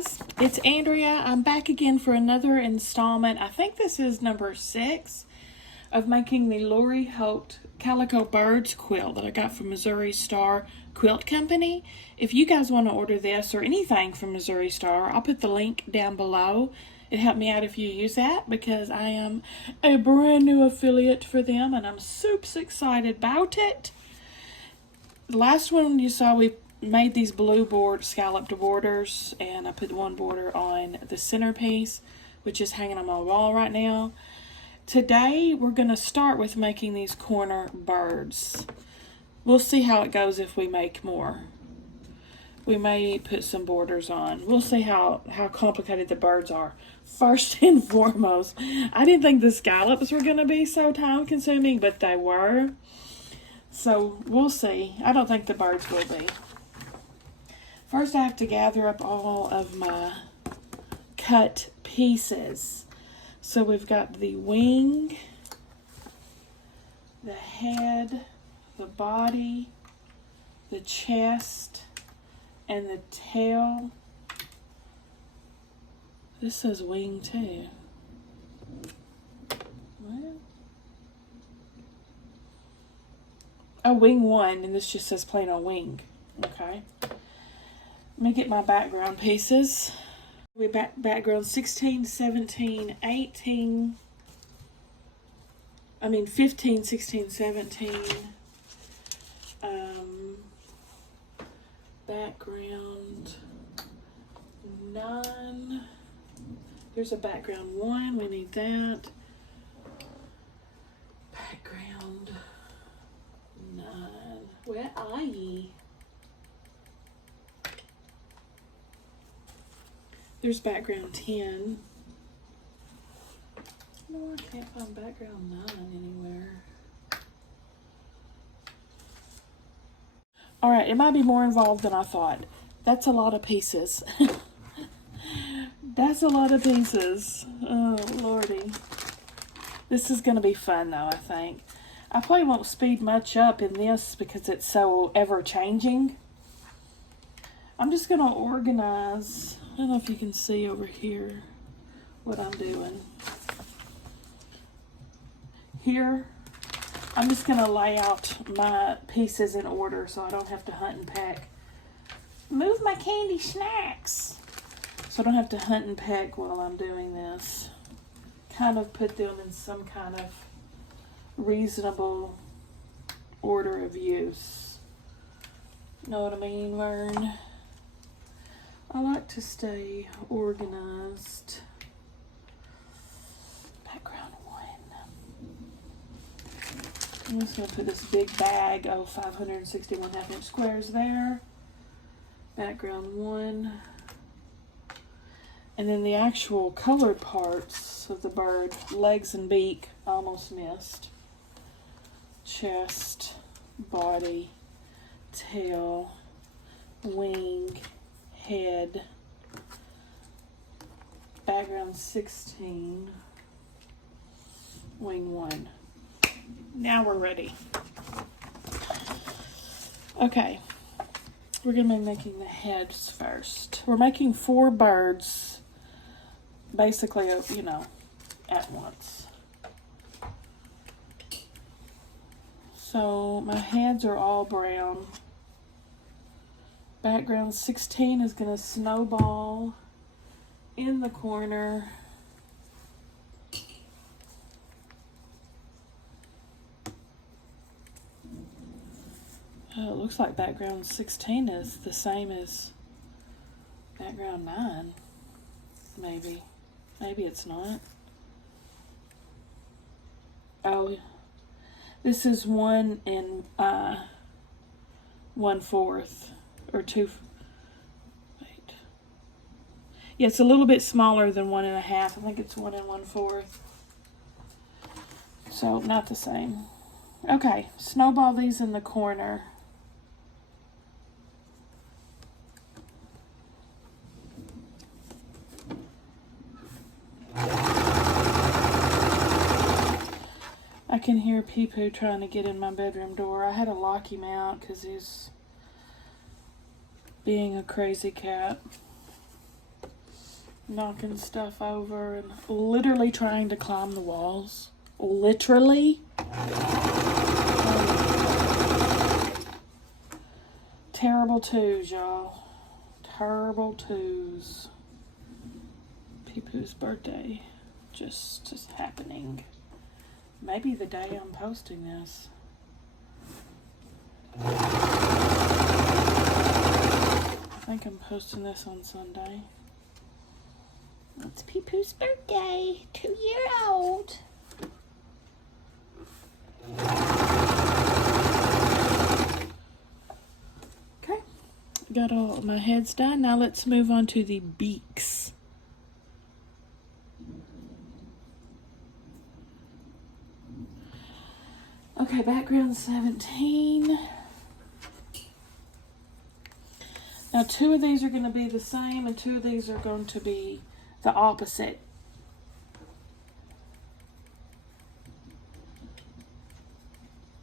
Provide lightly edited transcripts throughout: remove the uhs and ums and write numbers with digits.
guys, it's Andrea. I'm back again for another installment. I think this is number 6 of making the Lori Holt Calico Birds quilt that I got from Missouri Star Quilt Company. If you guys want to order this or anything from Missouri Star, I'll put the link down below. It helped me out if you use that because I am a brand new affiliate for them and I'm super excited about it. The last one you saw, we made these blue scalloped borders, and I put one border on the centerpiece, which is hanging on my wall right now. Today we're going to start with making these corner birds. We'll see how it goes if we make more. We may put some borders on. We'll see how complicated the birds are. First and foremost, I didn't think the scallops were going to be so time consuming, but they were. So we'll see. I don't think the birds will be. First, I have to gather up all of my cut pieces. So we've got the wing, the head, the body, the chest, and the tail. This says wing too. What? Oh, wing 1, and this just says plain old wing. Okay. Let me get my background pieces. We background 16, 17, 18. 15, 16, 17. Background 9. There's a background 1. We need that. Background 9. Where are ye? There's background 10. No, I can't find background 9 anywhere. Alright, it might be more involved than I thought. That's a lot of pieces. That's a lot of pieces. Oh, lordy. This is going to be fun, though, I think. I probably won't speed much up in this because it's so ever-changing. I'm just going to organize. I don't know if you can see over here what I'm doing. Here, I'm just going to lay out my pieces in order so I don't have to hunt and peck. Move my candy snacks! So I don't have to hunt and peck while I'm doing this. Kind of put them in some kind of reasonable order of use. Know what I mean, Vern? I like to stay organized. Background 1. I'm just going to put this big bag of 561 half-inch squares there. Background 1. And then the actual colored parts of the bird, legs and beak, I almost missed. Chest, body, tail, wing, head, background 16, wing 1. Now we're ready. Okay, we're going to be making the heads first. We're making 4 birds, basically, you know, at once. So my heads are all brown. Background 16 is going to snowball in the corner. Oh, it looks like background 16 is the same as background 9. Maybe. Maybe it's not. Oh, this is 1 and 1/4. Or 2. Wait. Yeah, it's a little bit smaller than 1 1/2. I think it's 1 1/4. So not the same. Okay, snowball these in the corner. I can hear Pee-Poo trying to get in my bedroom door. I had to lock him out because he's being a crazy cat. knocking stuff over and literally trying to climb the walls. Literally. Terrible twos, y'all. Terrible twos. Pee-Poo's birthday just happening. Maybe the day I'm posting this. I think I'm posting this on Sunday. It's Pee-Poo's birthday. 2-year-old. Okay. Got all my heads done. Now let's move on to the beaks. Okay, background 17. Now 2 of these are going to be the same and 2 of these are going to be the opposite.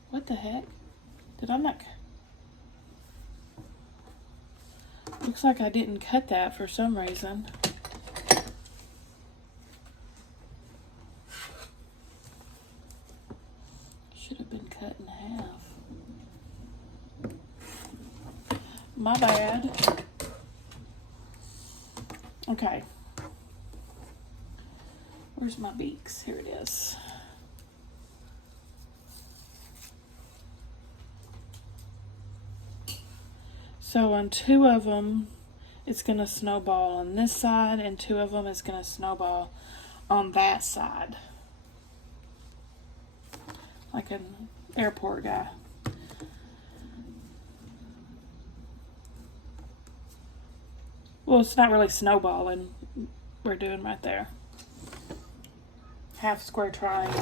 What the heck? Did I not? Looks like I didn't cut that for some reason. Should have been cut in half. My bad. Okay. Where's my beaks? Here it is. So on 2 of them, it's going to snowball on this side, and 2 of them is going to snowball on that side. Like an airport guy. Well, it's not really snowballing. We're doing right there. Half square triangle.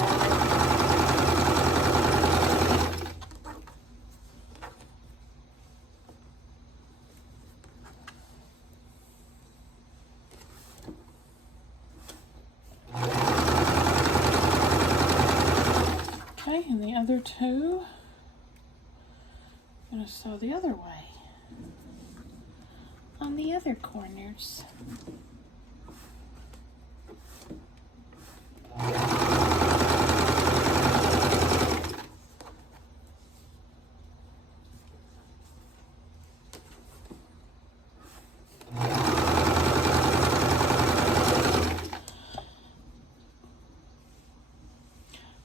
Okay, and the other 2, I'm going to sew the other way. On the other corners.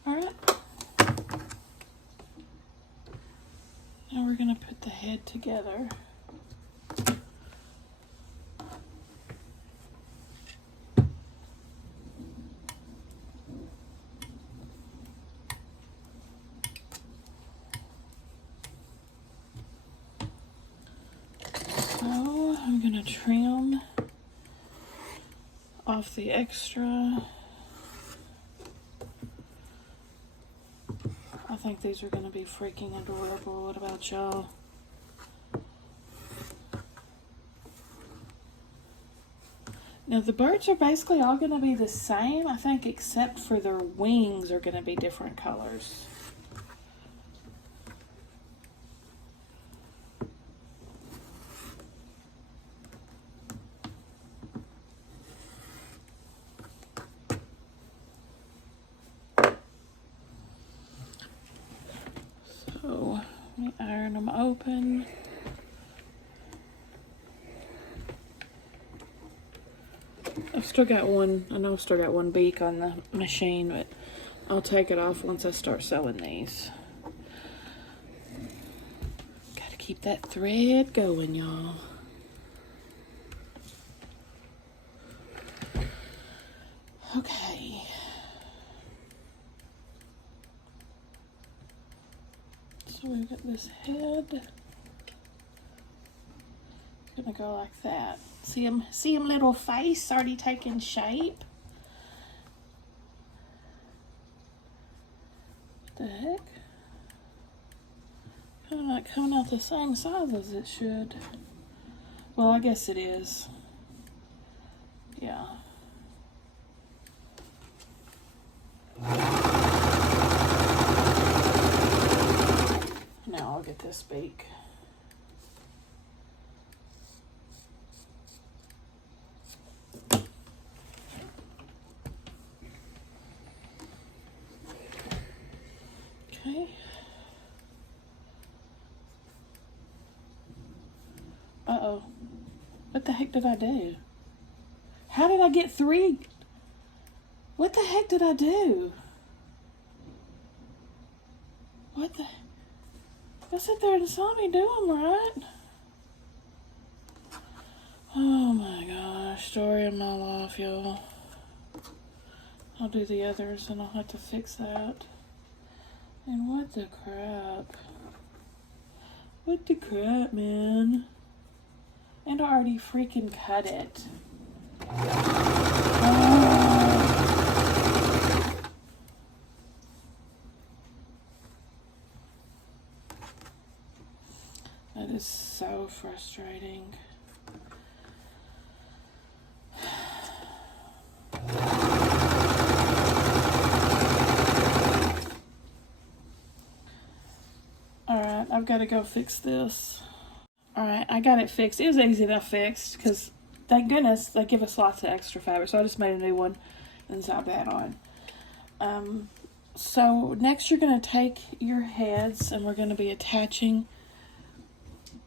Alright. Now we're going to put the head together. So I'm going to trim off the extra. I think these are going to be freaking adorable. What about y'all? Now the birds are basically all going to be the same, I think, except for their wings are going to be different colors. So let me iron them open. I've still got one, I know I've still got one beak on the machine, but I'll take it off once I start sewing these. Gotta keep that thread going, y'all. Okay. So we've got this head. Gonna go like that. See him little face already taking shape. What the heck? Kind of not coming out the same size as it should. Well, I guess it is. Yeah. Now I'll get this beak. Uh-oh. What the heck did I do? How did I get 3? What the heck did I do? What the? I sat there and saw me do them right. Oh my gosh, story of my life, y'all. I'll do the others and I'll have to fix that. And what the crap? What the crap, man? And I already freaking cut it. That is so frustrating. Alright, I've got to go fix this. Alright, I got it fixed. It was easy enough fixed because thank goodness they give us lots of extra fabric. So I just made a new one and zapped that on. So next you're going to take your heads and we're going to be attaching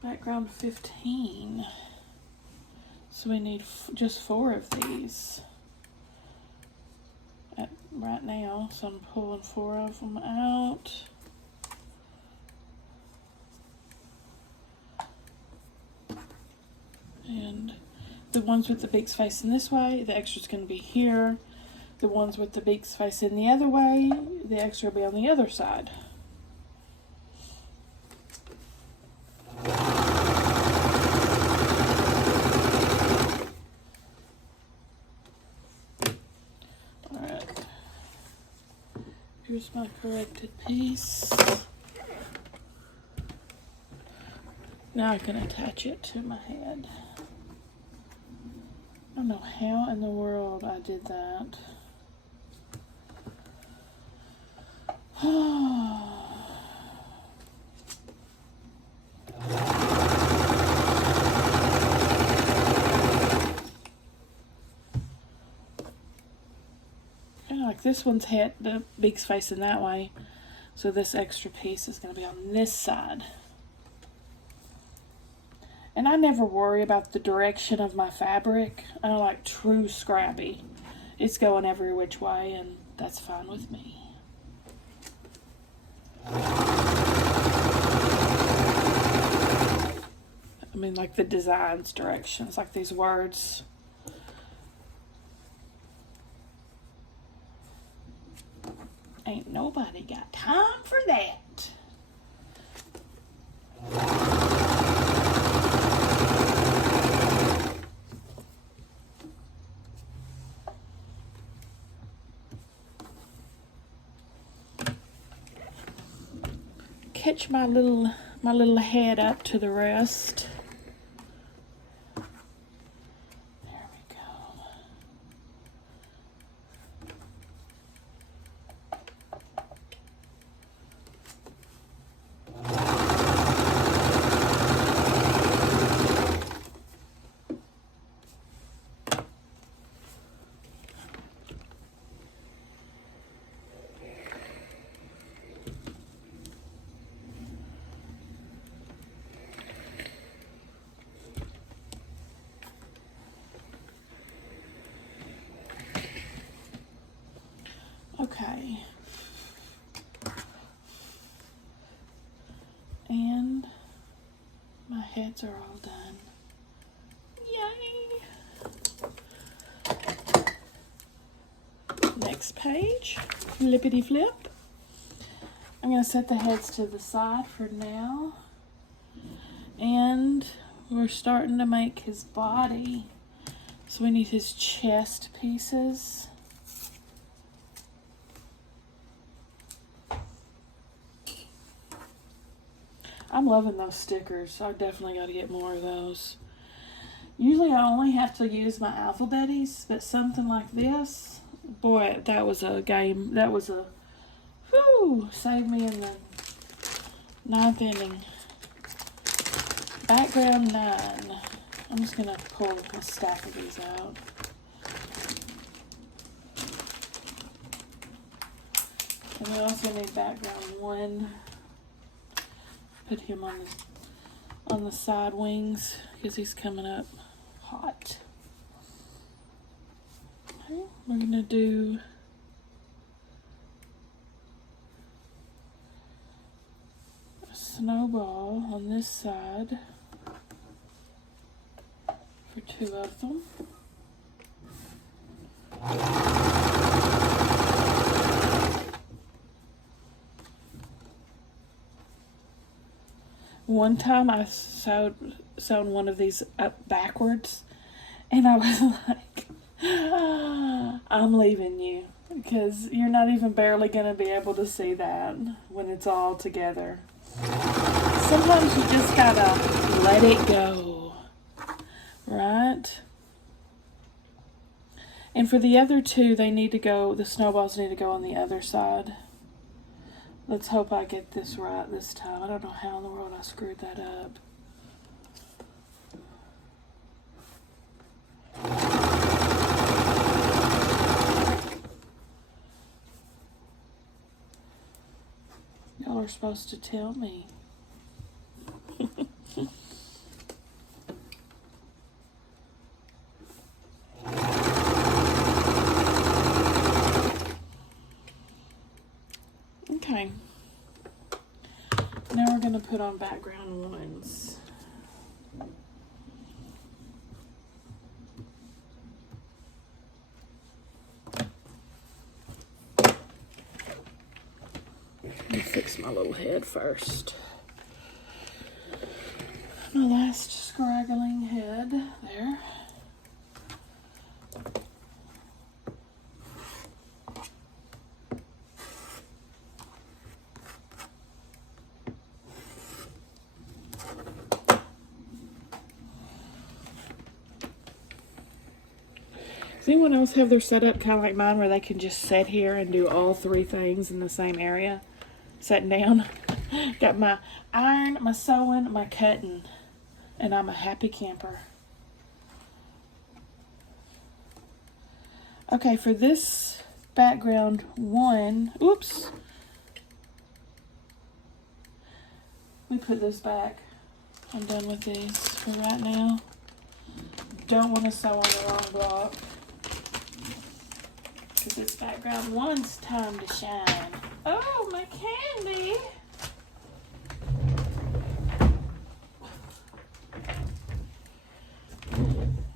background 15. So we need just 4 of these right now. So I'm pulling 4 of them out. And the ones with the beaks facing this way, the extra's going to be here. The ones with the beaks facing the other way, the extra will be on the other side. Alright. Here's my corrected piece. Now I can attach it to my head. I don't know how in the world I did that. Kind of like this one's head, the beak's facing that way. So this extra piece is going to be on this side. And I never worry about the direction of my fabric. I don't like true scrappy. It's going every which way, and that's fine with me. I mean, like the design's directions, like these words. Ain't nobody got time for that. Catch my little head up to the rest. There we go. Okay. And my heads are all done. Yay! Next page, flippity flip. I'm going to set the heads to the side for now. And we're starting to make his body. So we need his chest pieces. I'm loving those stickers. I definitely got to get more of those. Usually I only have to use my alphabetties, but something like this, boy, that was a game. That was a, whew, saved me in the 9th inning. Background 9. I'm just going to pull a stack of these out. And we also need background 1. Put him on the side wings because he's coming up hot. Okay, we're going to do a snowball on this side for 2 of them. One time I sewed one of these up backwards, and I was like, I'm leaving you, because you're not even barely going to be able to see that when it's all together. Sometimes you just gotta let it go, right? And for the other two, the snowballs need to go on the other side. Let's hope I get this right this time. I don't know how in the world I screwed that up. Y'all are supposed to tell me. Okay. Now we're going to put on background ones. Let me fix my little head first. My last scraggling head there. Does anyone else have their setup kind of like mine where they can just sit here and do all 3 things in the same area? Sitting down. Got my iron, my sewing, my cutting, and I'm a happy camper. Okay, for this background one, oops. Let me put this back. I'm done with these for right now. Don't want to sew on the wrong block, because it's background one's time to shine. Oh, my candy!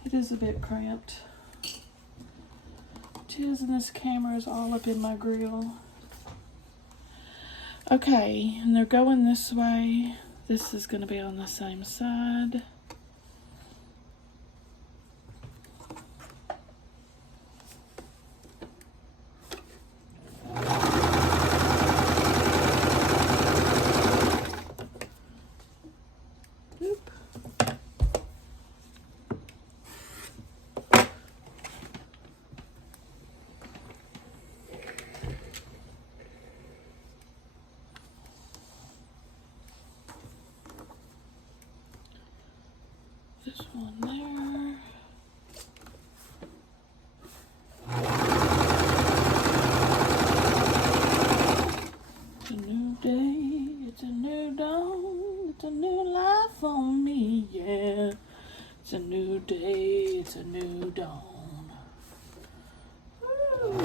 It is a bit cramped. Tis, and this camera is all up in my grill. Okay, and they're going this way. This is going to be on the same side. This one there. It's a new day, it's a new dawn, it's a new life for me, yeah. It's a new day, it's a new dawn. Ooh.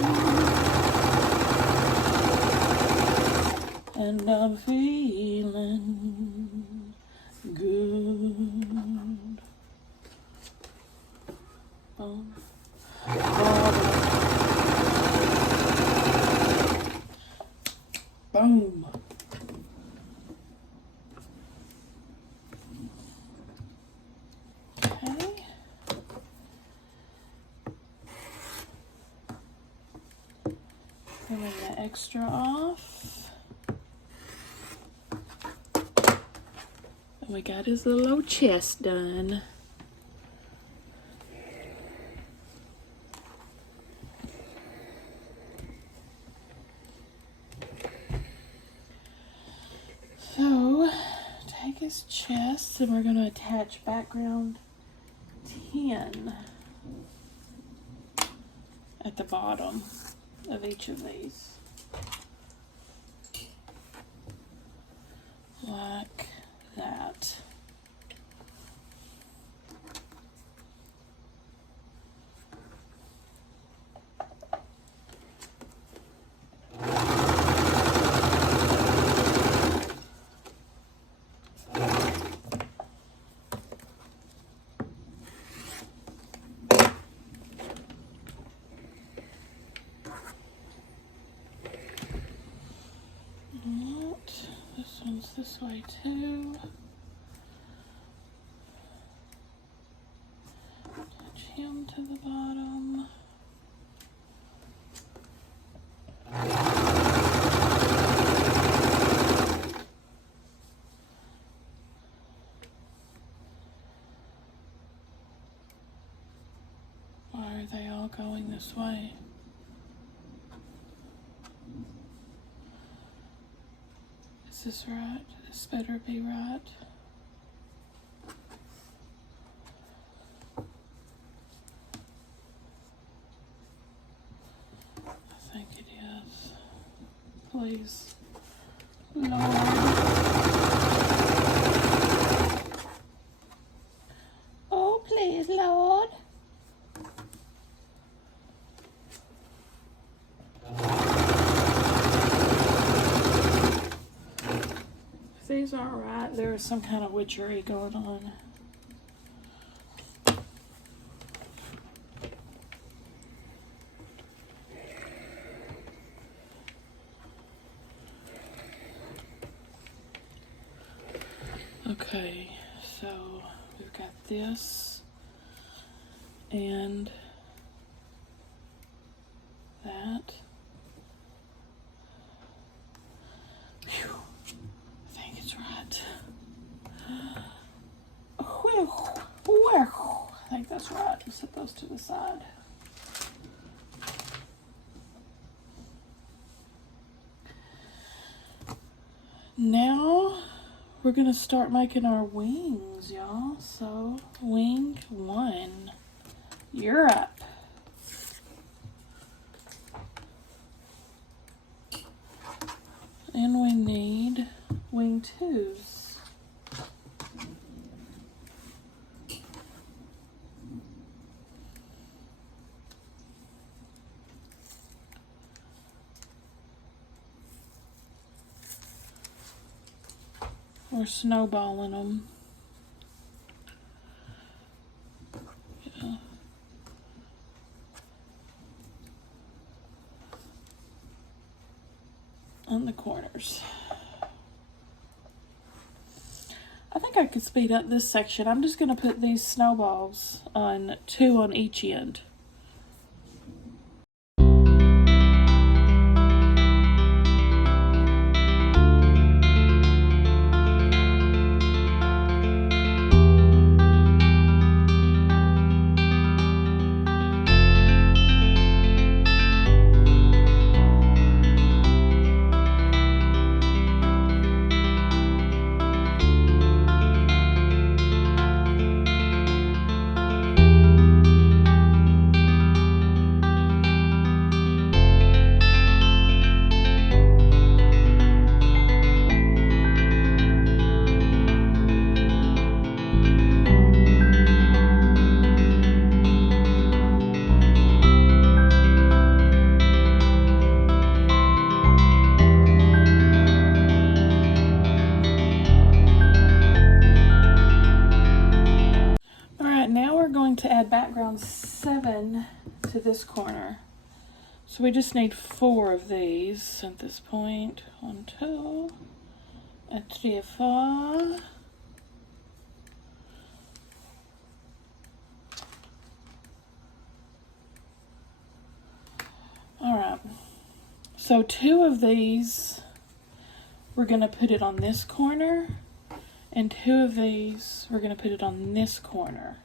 And I'm feeling good. Boom. Boom. Okay. Pulling the extra off. And we got his little old chest done. So, take his chest and we're going to attach background 10 at the bottom of each of these. Like that. this way too. Touch him to the bottom. Why are they all going this way? Is this right? This better be right. I think it is. Please, Lord. Oh, please, Lord. These aren't right. There is some kind of witchery going on. Okay, so we've got this and that. Phew. I think it's right. I think that's right. We'll set those to the side. Now we're gonna start making our wings, y'all. So wing 1, you're up. And we need wing 2s. We're snowballing them. Yeah. On the corners. I think I could speed up this section. I'm just going to put these snowballs on 2 on each end. To add background 7 to this corner. So we just need 4 of these at this point. 1, 2, 3, 4. Alright, so 2 of these, we're going to put it on this corner, and 2 of these, we're going to put it on this corner.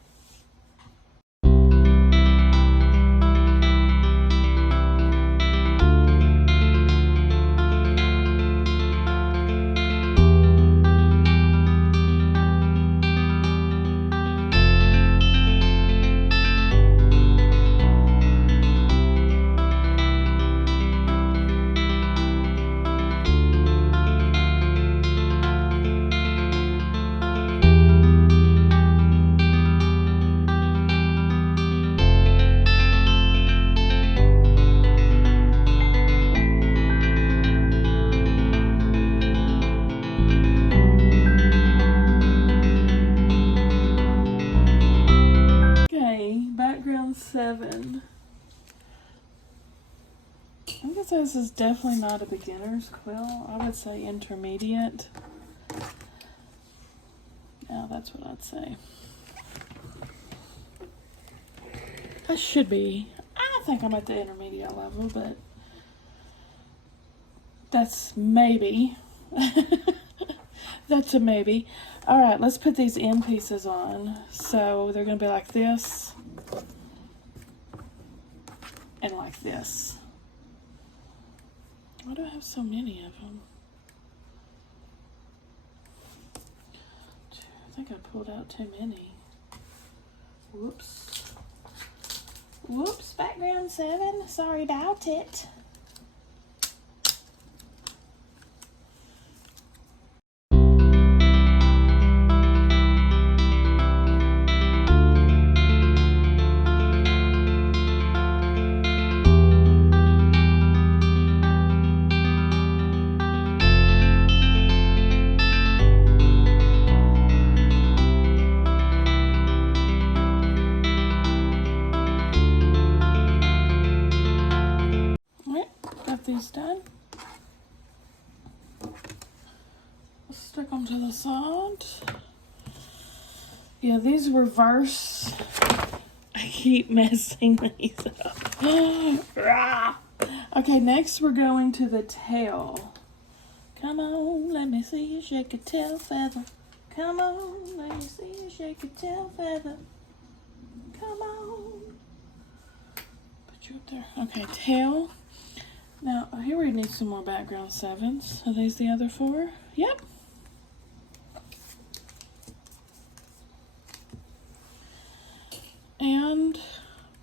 Background 7. I guess this is definitely not a beginner's quilt. I would say intermediate. Now that's what I'd say. I should be. I don't think I'm at the intermediate level, but that's maybe. That's a maybe. All right, let's put these end pieces on. So they're going to be like this and like this. Why do I have so many of them? I think I pulled out too many. Whoops. Whoops, background 7. Sorry about it. These done. Let's stick them to the side. Yeah, these reverse. I keep messing these up. Okay, next we're going to the tail. Come on, let me see you shake your tail feather. Come on, let me see you shake your tail feather. Come on. Put you up there. Okay, tail. Now, here we need some more background 7s. Are these the other 4? Yep. And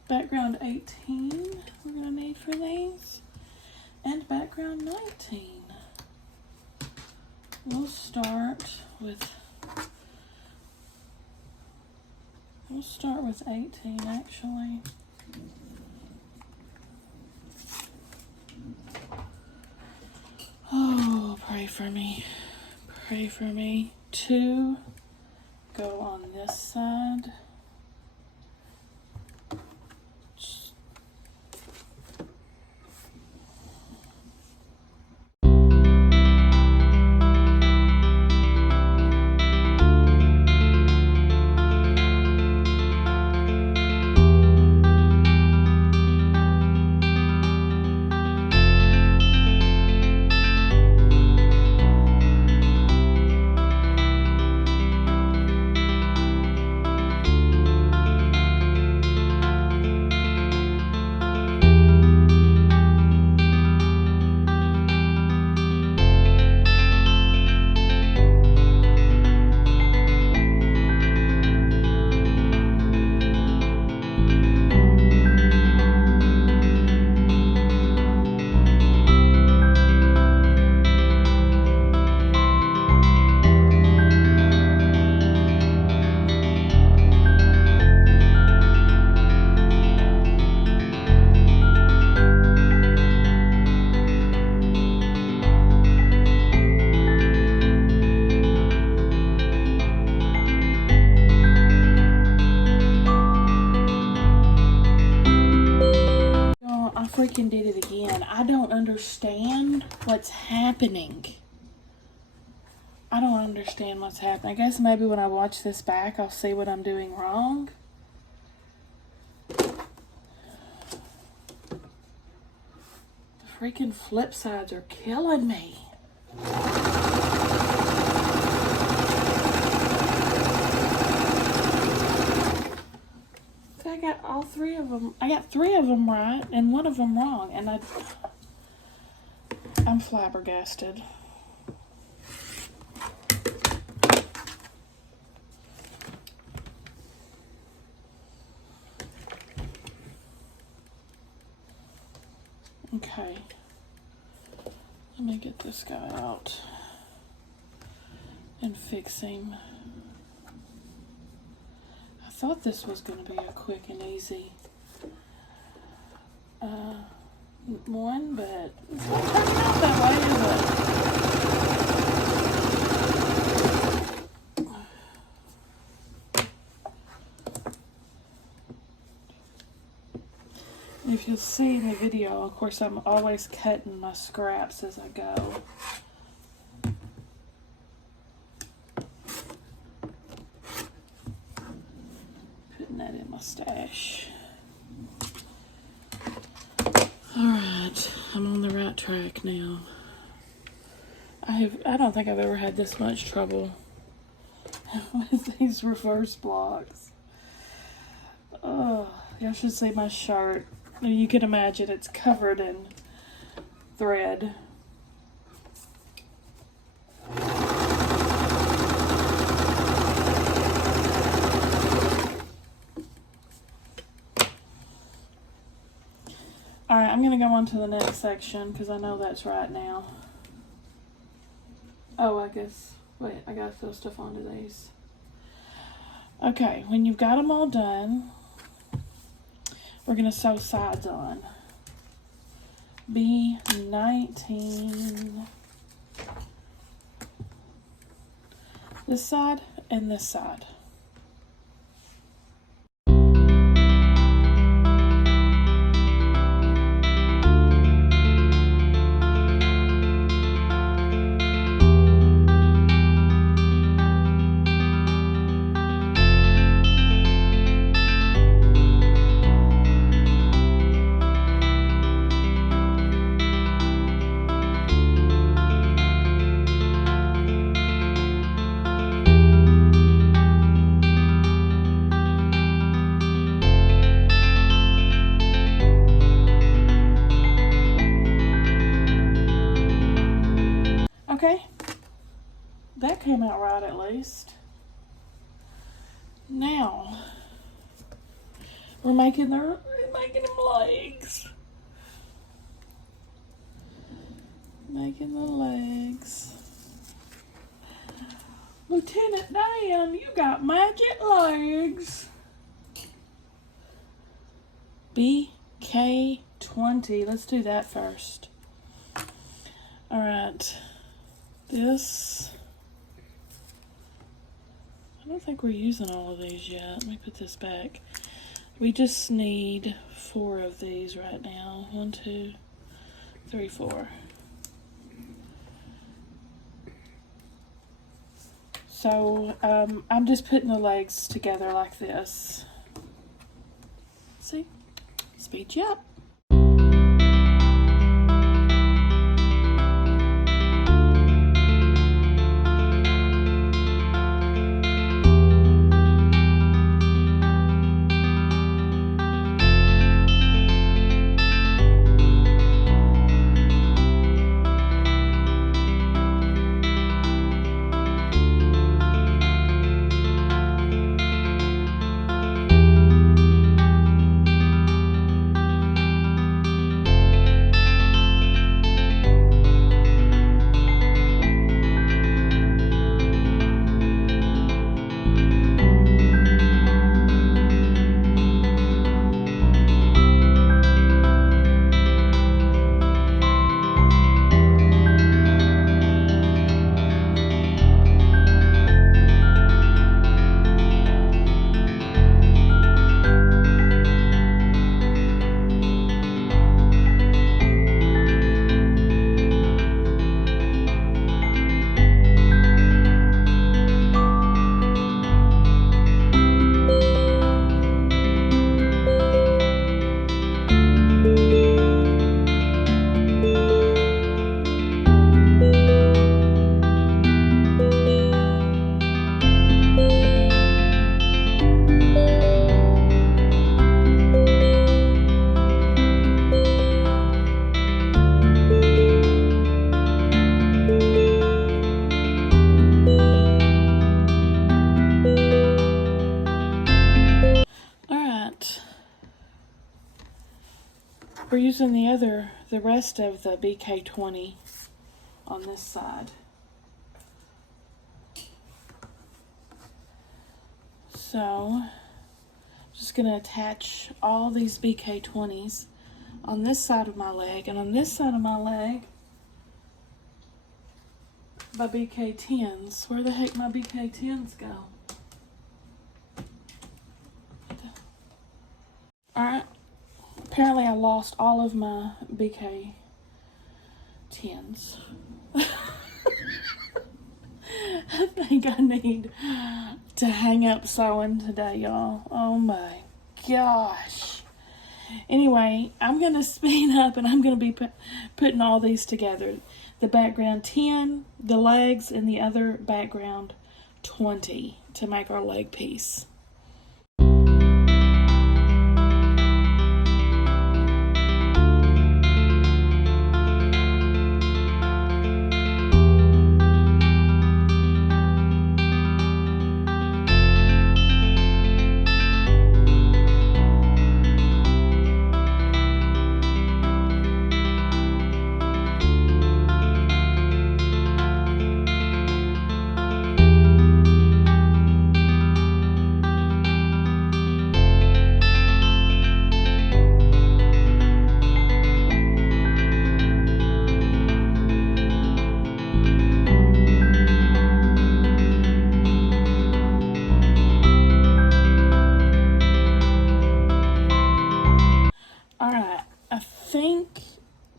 background 18 we're going to need for these. And background 19. We'll start with 18 actually. Oh, pray for me. Pray for me. 2 go on this side. Freaking did it again. I don't understand what's happening. I don't understand what's happening. I guess maybe when I watch this back, I'll see what I'm doing wrong. The freaking flip sides are killing me. I got all 3 of them. I got 3 of them right and 1 of them wrong, and I'm flabbergasted. Okay, let me get this guy out and fix him. I thought this was going to be a quick and easy one, but it's not turning out that way, if you'll see in the video, of course, I'm always cutting my scraps as I go. my stash. Alright, I'm on the right track now. I don't think I've ever had this much trouble with these reverse blocks. Oh, y'all should see my shirt. You can imagine it's covered in thread. Alright, I'm going to go on to the next section because I know that's right now. Oh, I guess, wait, I got to throw stuff onto these. Okay, when you've got them all done, we're going to sew sides on. B19. This side and this side. Okay, that came out right at least. Now, we're making them legs. Making the legs. Lieutenant Dan, you got magic legs. BK20, let's do that first. All right. This, I don't think we're using all of these yet. Let me put this back. We just need 4 of these right now. 1, 2, 3, 4. So I'm just putting the legs together like this. See? Speed you up. We're using the rest of the BK20 on this side. So, just going to attach all these BK20s on this side of my leg, and on this side of my leg, my BK10s. Where the heck my BK10s go? Alright. Apparently I lost all of my BK10s. I think I need to hang up sewing today, y'all. Oh my. gosh. Anyway, I'm going to speed up and I'm going to be putting all these together. The background 10, the legs, and the other background 20 to make our leg piece.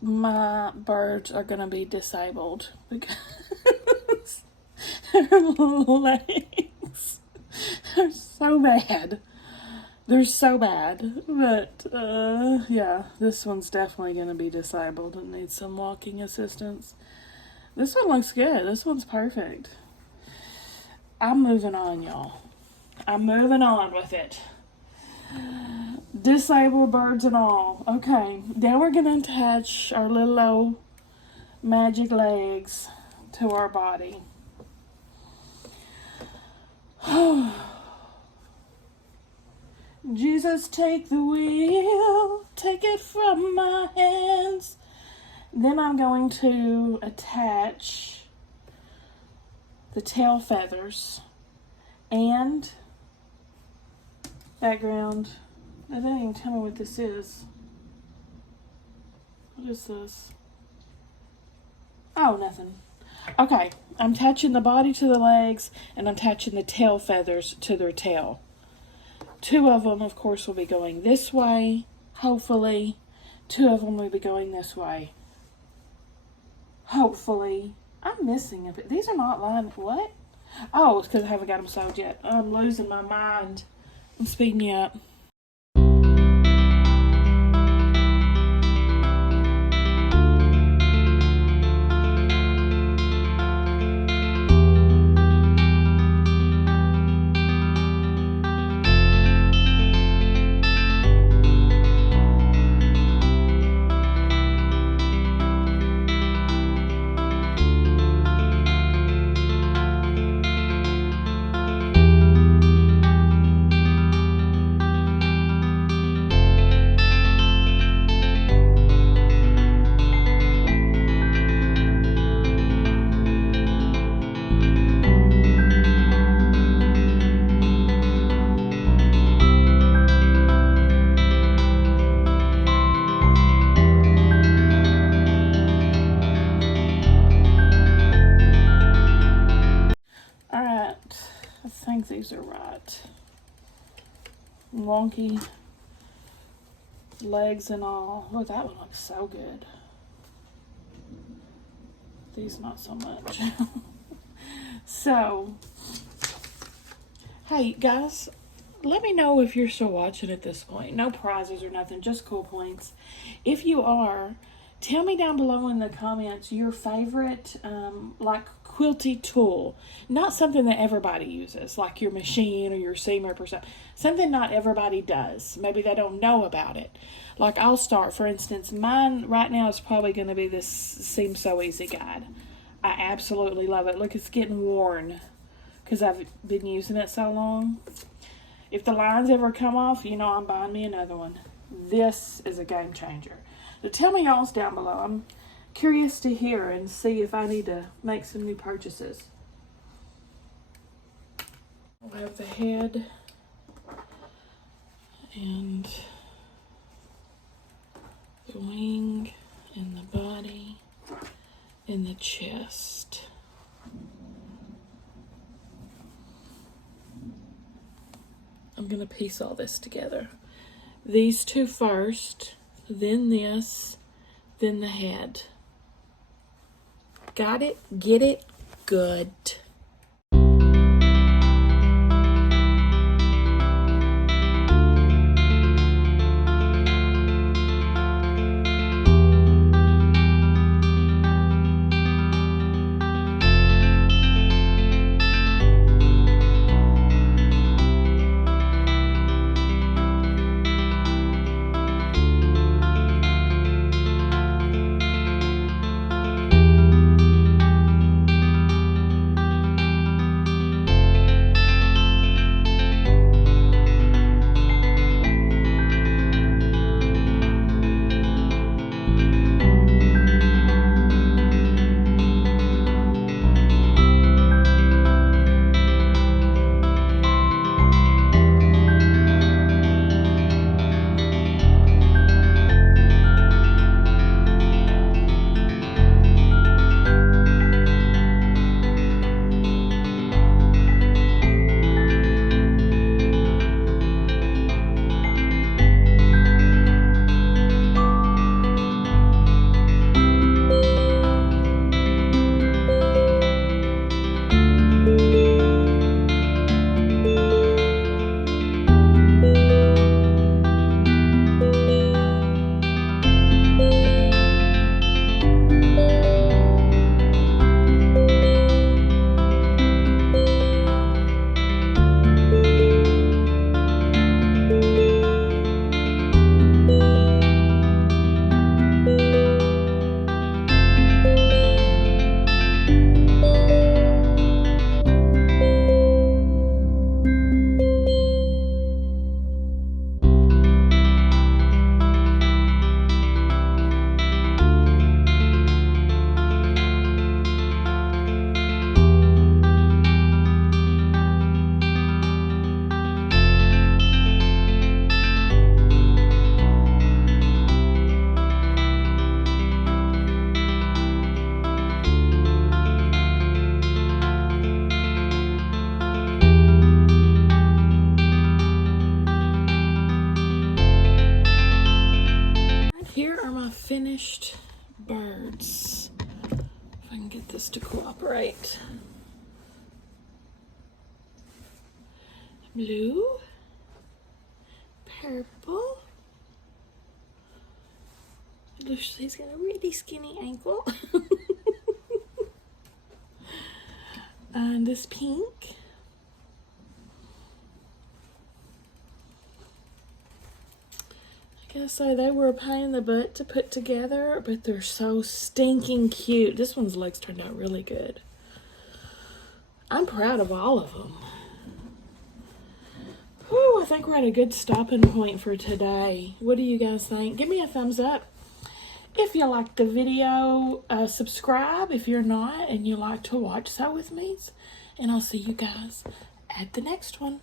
My birds are going to be disabled because their legs are so bad. They're so bad. But, yeah, this one's definitely going to be disabled and needs some walking assistance. This one looks good. This one's perfect. I'm moving on, y'all. I'm moving on with it. Disabled birds and all. Okay, now we're going to attach our little old magic legs to our body. Jesus, take the wheel, take it from my hands. Then I'm going to attach the tail feathers and background. They didn't even tell me what this is. What is this? Oh, nothing. Okay, I'm attaching the body to the legs and I'm attaching the tail feathers to their tail. 2 of them, of course, will be going this way, hopefully. 2 of them will be going this way, hopefully. I'm missing a bit. These are not lined. What? Oh, it's because I haven't got them sewed yet. I'm losing my mind. I'm speeding you up. These are right. Wonky legs and all. Oh, that one looks so good. These not so much. So, hey guys, let me know if you're still watching at this point. No prizes or nothing, just cool points. If you are, tell me down below in the comments your favorite like quilty tool. Not something that everybody uses, like your machine or your seam ripper or something. Something not everybody does. Maybe they don't know about it. Like I'll start, for instance, mine right now is probably going to be this Seam So Easy guide. I absolutely love it. Look, it's getting worn because I've been using it so long. If the lines ever come off, you know I'm buying me another one. This is a game changer. So tell me y'all's down below. I'm curious to hear and see if I need to make some new purchases. We'll have the head and the wing and the body and the chest. I'm going to piece all this together. These 2 first, then this, then the head. Got it? Get it? Good. finished birds. If I can get this to cooperate. Blue, purple. Looks like he's got a really skinny ankle. And this pink. I gotta say, they were a pain in the butt to put together, but they're so stinking cute. This one's legs turned out really good. I'm proud of all of them. Whew, I think we're at a good stopping point for today. What do you guys think? Give me a thumbs up if you liked the video. Subscribe if you're not and you like to watch Sew With Me's. And I'll see you guys at the next one.